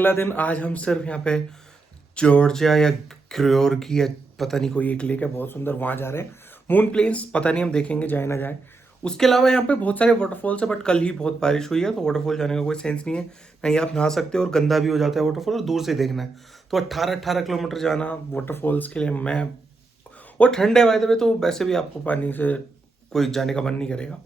अगला दिन। आज हम सिर्फ यहाँ पे जॉर्जिया या क्रियोर की या पता नहीं कोई एक लेक है बहुत सुंदर, वहाँ जा रहे हैं। मून प्लेन्स पता नहीं, हम देखेंगे जाए ना जाए। उसके अलावा यहाँ पे बहुत सारे वाटरफॉल्स है, बट कल ही बहुत बारिश हुई है तो वाटरफॉल जाने का कोई सेंस नहीं है। नहीं आप नहा सकते हो और गंदा भी हो जाता है वाटरफॉल, और दूर से देखना है। तो 18 किलोमीटर जाना वाटरफॉल्स के लिए, मैं और ठंड है बाय द वे, तो वैसे भी आपको पानी से कोई जाने का मन नहीं करेगा।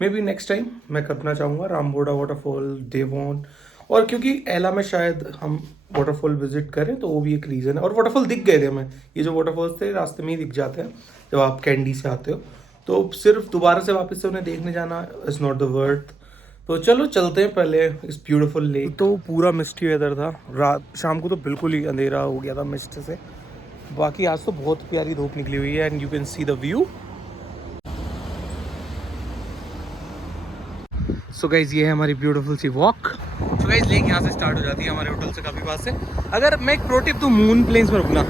मे बी नेक्स्ट टाइम मैं करना चाहूँगा रामबोड़ा वाटरफॉल, देवोन, और क्योंकि एला में शायद हम वाटरफॉल विजिट करें तो वो भी एक रीज़न है। और वाटरफॉल दिख गए थे हमें, ये जो वाटरफॉल्स थे रास्ते में ही दिख जाते हैं जब आप कैंडी से आते हो, तो सिर्फ दोबारा से वापस से उन्हें देखने जाना इज़ नॉट द वर्थ। तो चलो चलते हैं पहले इस ब्यूटीफुल लेक। तो पूरा मिस्टी वेदर था, रात शाम को तो बिल्कुल ही अंधेरा हो गया था मिस्ट से। बाकी आज तो बहुत प्यारी धूप निकली हुई है and you can see the view. So guys ये है हमारी ब्यूटीफुल सी वॉक। सो गाइज लेक यहाँ से स्टार्ट हो जाती है हमारे होटल से काफ़ी पास से। अगर मैं एक प्रो टिप दूँ मून प्लेन्स पर रुकना,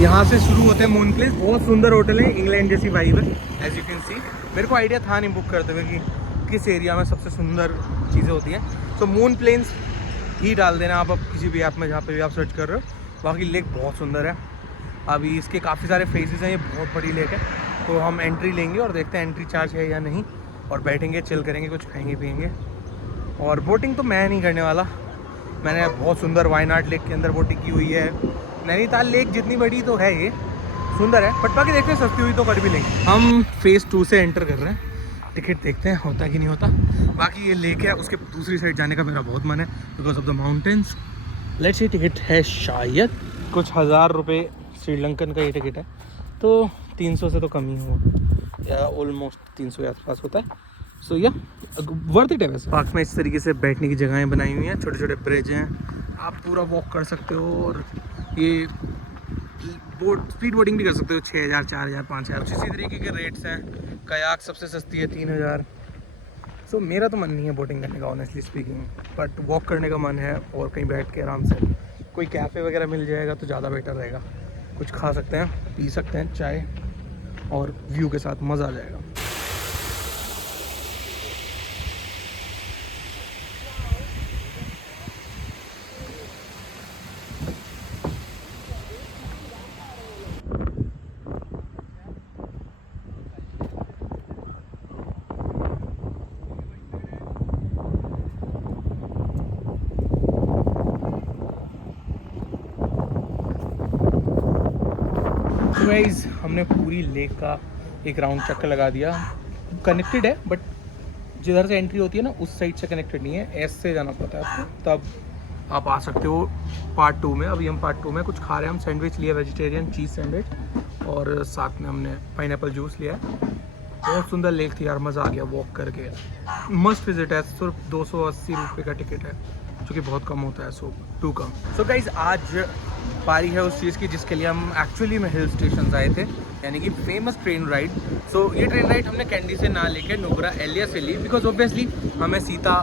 यहाँ से शुरू होते हैं मून प्लेन्स। बहुत सुंदर होटल है, इंग्लैंड जैसी वाइब है एज यू कैन सी। मेरे को आइडिया था नहीं बुक करते हुए कि किस एरिया में सबसे सुंदर चीज़ें होती हैं। सो मून प्लेन्स ही डाल देना आप अब किसी भी ऐप में जहाँ पे भी आप सर्च कर रहे हो। बाकी लेक बहुत सुंदर है। अभी इसके काफ़ी सारे फेजेस हैं, ये बहुत बड़ी लेक है। तो हम एंट्री लेंगे और देखते हैं एंट्री चार्ज है या नहीं, और बैठेंगे, चिल करेंगे, कुछ खाएंगे पिएंगे। और बोटिंग तो मैं नहीं करने वाला। मैंने बहुत सुंदर वायनाड लेक के अंदर बोटिंग की हुई है। नैनीताल लेक जितनी बड़ी तो है ये, सुंदर है, बट बाकी देखते हैं सस्ती हुई तो कर भी लेंगे। हम फेज़ 2 से एंटर कर रहे हैं। टिकट देखते हैं होता है कि नहीं होता। बाकी ये लेक है, उसके दूसरी साइड जाने का मेरा बहुत मन है because of the mountains. Let's see, ticket है शायद कुछ 1000 रुपये श्रीलंकन का ये टिकट है, तो 300 से तो कम ही हुआ, या ऑलमोस्ट 300 के आसपास होता है। सो या वर्थ इट है। वैसे पार्क में इस तरीके से बैठने की जगहें बनाई हुई हैं, छोटे छोटे ब्रिज हैं, आप पूरा वॉक कर सकते हो। और ये बोट स्पीड बोटिंग भी कर सकते हो, 6000, 4000, 5000 इसी तरीके के रेट्स हैं। कयाक सबसे सस्ती है 3000। सो मेरा तो मन नहीं है बोटिंग करने का ऑनेस्टली स्पीकिंग, बट वॉक करने का मन है। और कहीं बैठ के आराम से कोई कैफ़े वगैरह मिल जाएगा तो ज़्यादा बेटर रहेगा। कुछ खा सकते हैं, पी सकते हैं चाय, और व्यू के साथ मज़ा आ जाएगा। गाइस हमने पूरी लेक का एक राउंड चक्कर लगा दिया। कनेक्टेड है बट जिधर से एंट्री होती है ना उस साइड से कनेक्टेड नहीं है, एस से जाना पड़ता है आपको, तब आप आ सकते हो पार्ट 2 में। अभी हम पार्ट 2 में कुछ खा रहे हैं। हम सैंडविच लिया, वेजिटेरियन चीज़ सैंडविच, और साथ में हमने पाइनएप्पल जूस लिया है। बहुत सुंदर लेक थी यार, मज़ा आ गया वॉक करके। मस्ट विजिट है। सिर्फ 280 रुपये का टिकट है, जो कि बहुत कम होता है। सो टू कम। सो गाइज आज पारी है उस चीज़ की जिसके लिए हम एक्चुअली में हिल स्टेशन आए थे, यानी कि फेमस ट्रेन राइड। सो ये ट्रेन राइड हमने कैंडी से ना लेके नुब्रा एलिया से ली, बिकॉज ऑब्वियसली हमें सीता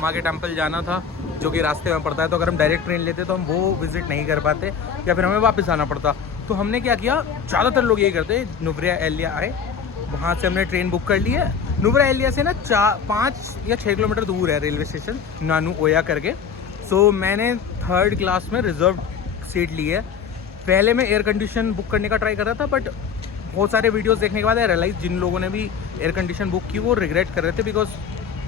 माँ के टेम्पल जाना था जो कि रास्ते में पड़ता है। तो अगर हम डायरेक्ट ट्रेन लेते तो हम वो विजिट नहीं कर पाते, या फिर हमें वापस आना पड़ता। तो हमने क्या किया, ज़्यादातर लोग यही करते, नुब्रा एलिया आए, वहाँ से हमने ट्रेन बुक कर ली है। नुब्रा एलिया से ना 5 या 6 किलोमीटर दूर है रेलवे स्टेशन नानू ओया करके। सो मैंने 3rd क्लास में रिजर्व सीट ली है। पहले मैं एयर कंडीशन बुक करने का ट्राई कर रहा था, बट बहुत सारे वीडियोस देखने के बाद आई रियलाइज जिन लोगों ने भी एयर कंडीशन बुक की वो रिग्रेट कर रहे थे, बिकॉज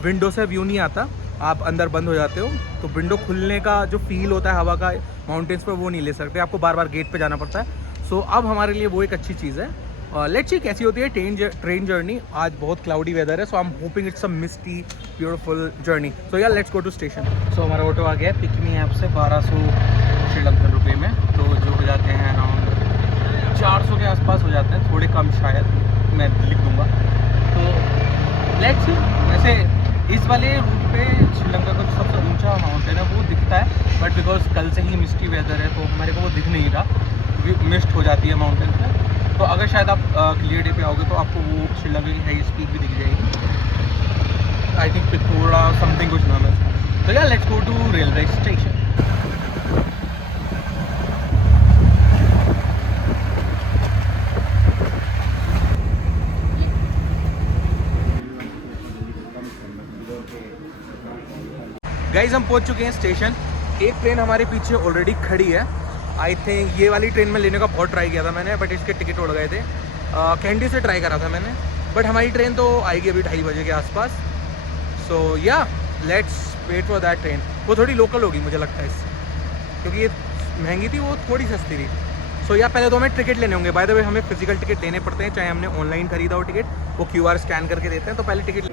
विंडो से व्यू नहीं आता, आप अंदर बंद हो जाते हो। तो विंडो खुलने का जो फील होता है हवा का माउंटेन्स पर, वो नहीं ले सकते, आपको बार बार गेट पे जाना पड़ता है। सो अब हमारे लिए वो एक अच्छी चीज़ है। लेट्स सी कैसी होती है ट्रेन जर्नी। आज बहुत क्लाउडी वेदर है, so I am hoping it's a misty beautiful journey. So यार let's go to station. So हमारा ऑटो आ गया है पिकमी ऐप से 1200 श्रीलंकन रुपये में, तो जो हो जाते हैं अराउंड 400 के आसपास हो जाते हैं, थोड़े कम शायद, मैं लिख दूँगा। तो लेट्स सी। वैसे इस वाले रूट पे श्रीलंका का जो सबसे ऊंचा माउंटेन है वो दिखता है, बट बिकॉज कल से ही मिस्टी वेदर है तो हमारे को वो दिख नहीं रहा, क्योंकि मिस्ट हो जाती है माउंटेन पे। तो अगर शायद आप क्लियर डे पे आओगे तो आपको वो श्रीलंका की हाई स्पीड भी दिख जाएगी। आई थिंक पिथोरा समथिंग कुछ नाम है। तो यार let's go to railway station. Guys हम पहुंच चुके हैं स्टेशन। एक ट्रेन हमारे पीछे ऑलरेडी खड़ी है। आई थिंक ये वाली ट्रेन में लेने का बहुत ट्राई किया था मैंने, बट इसके टिकट उड़ गए थे। कैंडी से ट्राई करा था मैंने, बट हमारी ट्रेन तो आएगी अभी 2:30 बजे के आसपास। So yeah let's wait for that train. वो थोड़ी लोकल होगी मुझे लगता है इससे, क्योंकि ये महंगी थी, वो थोड़ी सस्ती थी। सो या पहले तो हमें टिकट लेने होंगे। बाय द वे हमें फिजिकल टिकट लेने पड़ते हैं, चाहे हमने ऑनलाइन खरीदा हो टिकट, वो QR स्कैन करके देते हैं। तो पहले टिकट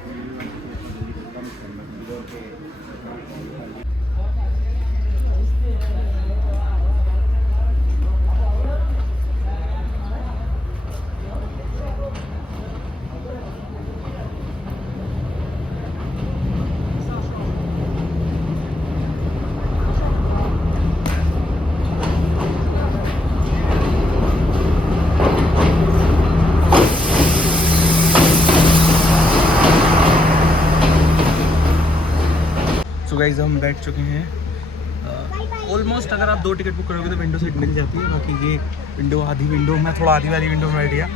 गाइस हम बैठ चुके हैं। ऑलमोस्ट अगर आप 2 टिकट बुक करोगे तो विंडो सीट मिल जाती है। बाकी ये विंडो आधी विंडो में, थोड़ा आधी वाली विंडो में बैठ गया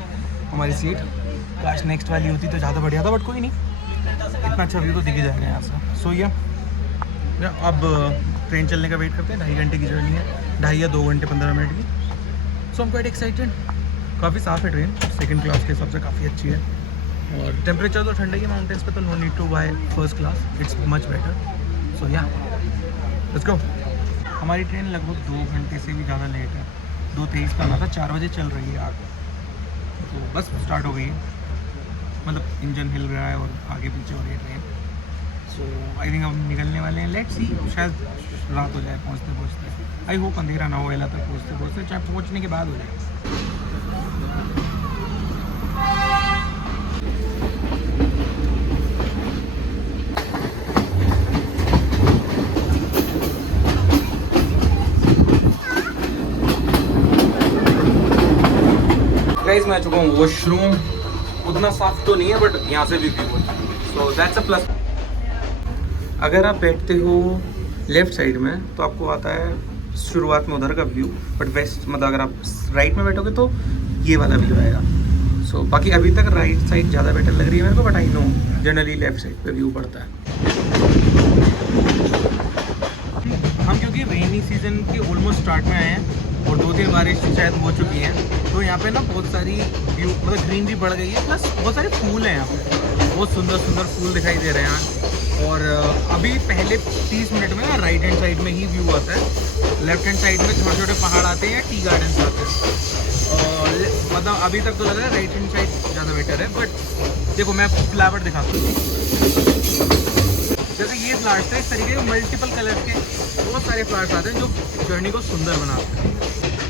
हमारी सीट। काश नेक्स्ट वाली होती तो ज़्यादा बढ़िया था, बट कोई नहीं, इतना अच्छा व्यू तो दिख ही जाएगा यहाँ से। सो ये अब ट्रेन चलने का वेट करते हैं। 2.5 घंटे की जर्नी है, 2.5 या 2 घंटे 15 मिनट की। सो हम क्वाइट एक्साइटेड। काफ़ी साफ़ है ट्रेन, सेकंड क्लास के हिसाब से काफ़ी अच्छी है। और टेम्परेचर तो ठंडा ही है माउंटेन्स पे, तो no need to buy first class, it's much better. So yeah let's गो। हमारी ट्रेन लगभग 2 घंटे से भी ज़्यादा लेट है। 2:23 का आना था, 4 बजे चल रही है आगे, तो बस स्टार्ट हो गई है। मतलब इंजन हिल रहा है और आगे पीछे हो रही है ट्रेन। सो आई थिंक हम निकलने वाले हैं। लेट्स सी, शायद रात हो जाए पहुँचते पहुँचते। आई होप अंधेरा ना हो एला तक पहुँचते पहुँचते, चाहे पहुँचने के बाद हो जाए। गाइस मैं आ चुका हूँ वॉशरूम। उतना साफ तो नहीं है, बट यहाँ से भी व्यू है, सो दैट्स अ प्लस। अगर आप बैठते हो लेफ्ट साइड में तो आपको आता है शुरुआत में उधर का व्यू, बट वेस्ट मतलब अगर आप राइट में बैठोगे तो ये वाला व्यू आएगा। सो बाकी अभी तक राइट साइड ज़्यादा बेटर लग रही है मेरे को, but I know generally left side पे व्यू पड़ता है। हम क्योंकि रेनी सीजन की ऑलमोस्ट स्टार्ट में आए हैं और 2-3 बारिश शायद हो चुकी हैं, तो यहाँ पे ना बहुत सारी व्यू मतलब ग्रीनरी बढ़ गई है, प्लस बहुत सारे फूल हैं यहाँ पे। बहुत सुंदर सुंदर फूल दिखाई दे रहे हैं यहाँ। और अभी पहले 30 मिनट में ना राइट हैंड साइड में ही व्यू आता है। लेफ्ट हैंड साइड में छोटे छोटे पहाड़ आते हैं या टी गार्डन्स आते हैं। और मतलब अभी तक तो लग रहा है राइट हैंड साइड ज़्यादा बेटर है। बट देखो मैं फ्लावर दिखाता हूँ। जैसे ये फ्लावर्स है, इस तरीके के मल्टीपल कलर के बहुत सारे फ्लावर्स आते हैं जो जर्नी को सुंदर बनाते हैं।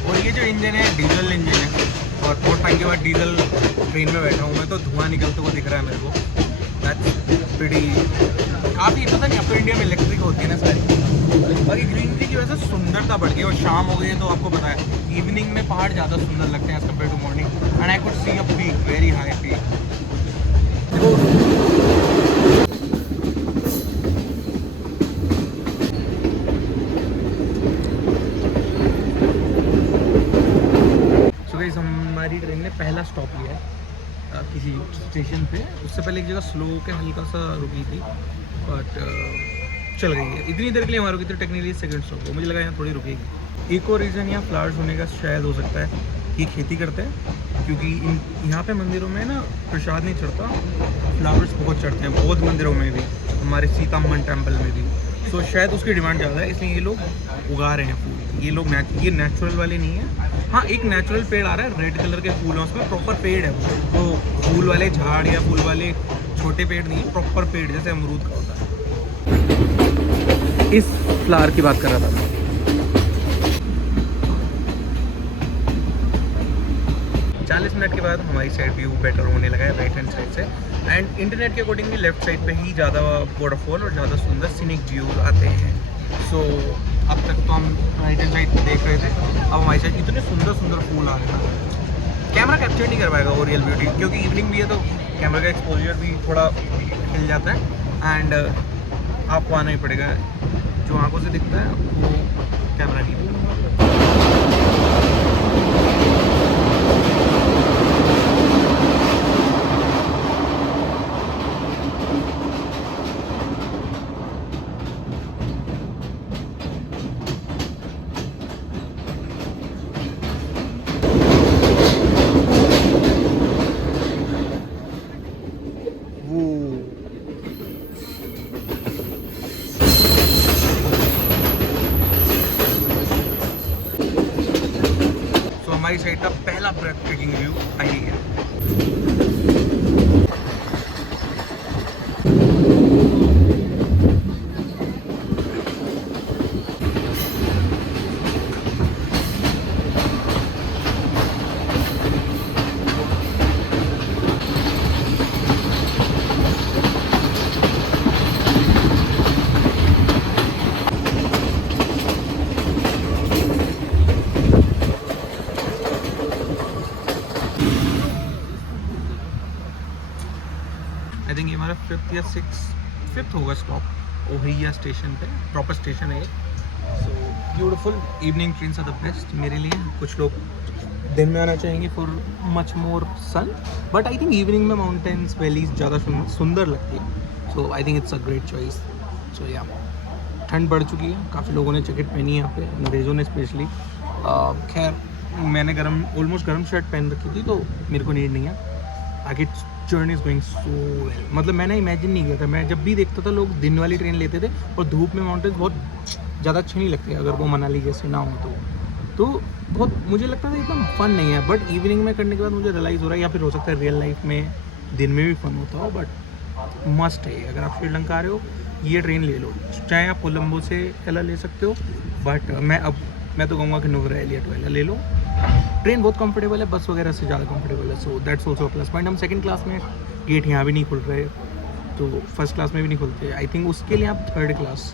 और ये जो इंजन है डीजल इंजन है, और बहुत टाइम के बाद डीजल ट्रेन में बैठा हूँ मैं, तो धुआं निकलते हुए दिख रहा है मेरे को। That's pretty. काफ़ी पता नहीं, आपको इंडिया में इलेक्ट्रिक होती है ना सारी। बाकी ग्रीनरी की वजह से सुंदरता बढ़ गई, और शाम हो गई है तो आपको पता है इवनिंग में पहाड़ ज़्यादा सुंदर लगते हैं as compare to morning. And I could see a peak, very high peak. हमारी ट्रेन ने पहला स्टॉप लिया है किसी स्टेशन पे। उससे पहले एक जगह स्लो के हल्का सा रुकी थी, बट चल गई है। इतनी देर के लिए हमारा रुकी थी, टेक्निकली सेकंड स्टॉप हो, मुझे लगा यहाँ थोड़ी रुकेगी। एक और रीज़न यहाँ फ्लावर्स होने का शायद हो सकता है, ये खेती करते हैं, क्योंकि यहाँ पे मंदिरों में ना प्रसाद नहीं चढ़ता, फ्लावर्स बहुत चढ़ते हैं, बौद्ध मंदिरों में भी, हमारे सीतामन टेम्पल में भी। तो शायद उसकी डिमांड ज़्यादा है, इसलिए ये लोग उगा रहे हैं फूल। ये लोग ये नेचुरल वाले नहीं है। हाँ, एक नेचुरल पेड़ आ रहा है, रेड कलर के फूल हैं उसमें, प्रॉपर पेड़ है वो। तो फूल वाले झाड़ या फूल वाले छोटे पेड़ नहीं है, प्रॉपर पेड़ जैसे अमरूद का होता है। इस फ्लावर की बात कर रहा था मैं। 40 मिनट के बाद हमारी साइड व्यू बेटर होने लगा है राइट हैंड साइड से। एंड इंटरनेट के अकॉर्डिंगली लेफ्ट साइड पे ही ज़्यादा वाटरफॉल और ज़्यादा सुंदर सीनिक व्यूज आते हैं। सो अब तक तो हम राइट हैंड साइड देख रहे थे, अब हमारी साइड इतने सुंदर सुंदर फूल आ रहे हैं। कैमरा कैप्चर नहीं कर पाएगा वो रियल ब्यूटी, क्योंकि इवनिंग भी है तो कैमरा का एक्सपोजर भी थोड़ा हिल जाता है। एंड आपको आना ही पड़ेगा, जो आंखों से दिखता है वो कैमरा नहीं दिखता। पहला ब्रेथटेकिंग व्यू आई है। आई थिंक ये हमारा 5th या 6th होगा स्टॉप ओहिया स्टेशन पे, प्रॉपर स्टेशन है। So beautiful evening trains are the best मेरे लिए। कुछ लोग दिन में आना चाहेंगे for much more sun, but I think evening में माउंटेन्स वैलीज ज़्यादा सुंदर लगती है। So I think it's a great choice. So yeah ठंड बढ़ चुकी है, काफ़ी लोगों ने जैकेट पहनी है यहाँ पे, अंग्रेज़ों ने स्पेशली। खैर मैंने ऑलमोस्ट गर्म शर्ट पहन रखी थी तो मेरे को नीड नहीं है। आगे journey is going so well. मतलब मैंने इमेजिन नहीं किया था, मैं जब भी देखता था लोग दिन वाली ट्रेन लेते थे और धूप में माउंटेन्स बहुत ज़्यादा अच्छे नहीं लगते अगर वो मनाली जैसे ना हो तो बहुत मुझे लगता था एकदम फन नहीं है। बट इवनिंग में करने के बाद मुझे रियलाइज़ हो रहा है, या फिर हो सकता है रियल लाइफ में दिन में भी फन होता हो, बट मस्ट है। अगर आप श्रीलंका आ रहे हो ये ट्रेन ले लो, चाहे आप कोलंबो से एला ले सकते हो, बट मैं तो कहूँगा कि नुब्रा टू एला ले लो। ट्रेन बहुत कंफर्टेबल है, बस वगैरह से ज़्यादा कंफर्टेबल है। So that's also plus point. हम सेकंड क्लास में, गेट यहाँ भी नहीं खुल रहे तो फर्स्ट क्लास में भी नहीं खुलते। आई थिंक उसके लिए आप थर्ड क्लास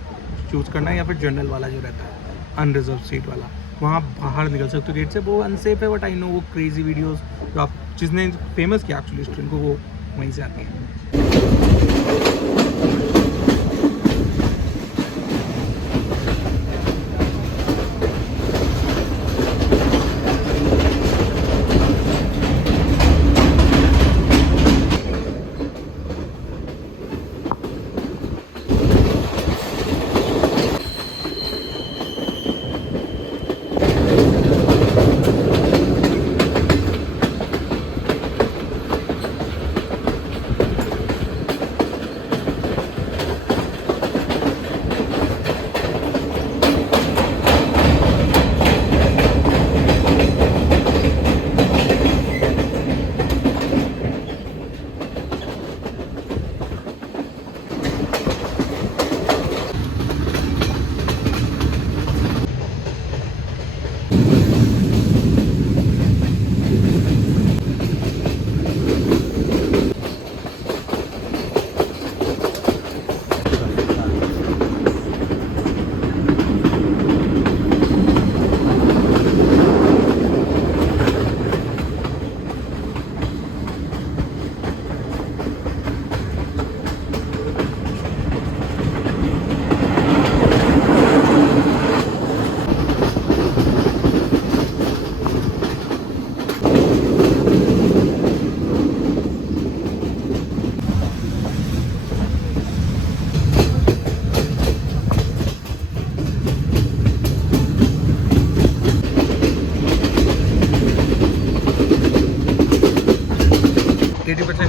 चूज़ करना है, या फिर जनरल वाला जो रहता है अनरिजर्व सीट वाला, वहाँ बाहर निकल सकते हो गेट से। वो अनसेफ है बट आई नो वो क्रेजी वीडियोज़ जो आप जिसने फेमस किया एक्चुअली इस ट्रेन को, वो वहीं से आती हैं।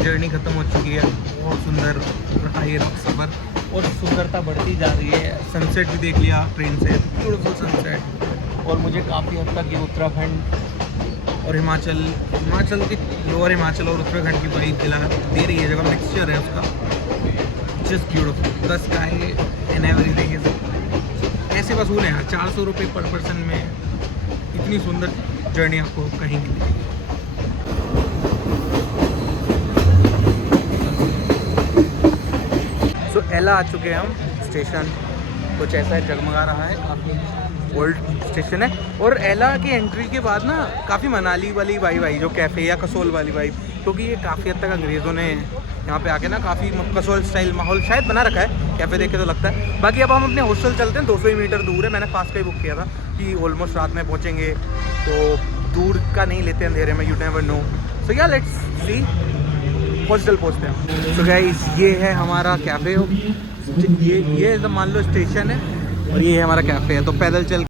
जर्नी खत्म हो चुकी है। बहुत सुंदर रहा ये सफ़र और सुंदरता बढ़ती जा रही है। सनसेट भी देख लिया ट्रेन से, ब्यूटीफुल सनसेट। और मुझे काफ़ी हद तक ये उत्तराखंड और हिमाचल की लोअर हिमाचल और उत्तराखंड की वाइब दिला दे रही है। जगह मिक्सचर है उसका, just beautiful. The sky and everything is ऐसे वसूल है यार। 400 रुपये पर पर्सन में इतनी सुंदर जर्नी आपको कहीं नहीं मिलेगी। सो एला आ चुके हैं हम। स्टेशन कुछ ऐसा है, जगमगा रहा है, काफ़ी ओल्ड स्टेशन है। और एला की एंट्री के बाद ना काफ़ी मनाली वाली वाइब आई, जो कैफ़े या कसोल वाली वाइब, क्योंकि ये काफ़ी हद तक अंग्रेज़ों ने यहाँ पे आके ना काफ़ी कसोल स्टाइल माहौल शायद बना रखा है। कैफ़े देख के तो लगता है। बाकी अब हम अपने हॉस्टल चलते हैं, 200 मीटर दूर है। मैंने फास्ट का ही बुक किया था कि ऑलमोस्ट रात में पहुँचेंगे, तो दूर का नहीं लेते अंधेरे में, you never know. So yeah let's see, hostel पहुँचते हैं। तो गाइस ये है हमारा कैफ़े, ये मान लो स्टेशन है और ये है हमारा कैफ़े है। तो पैदल चल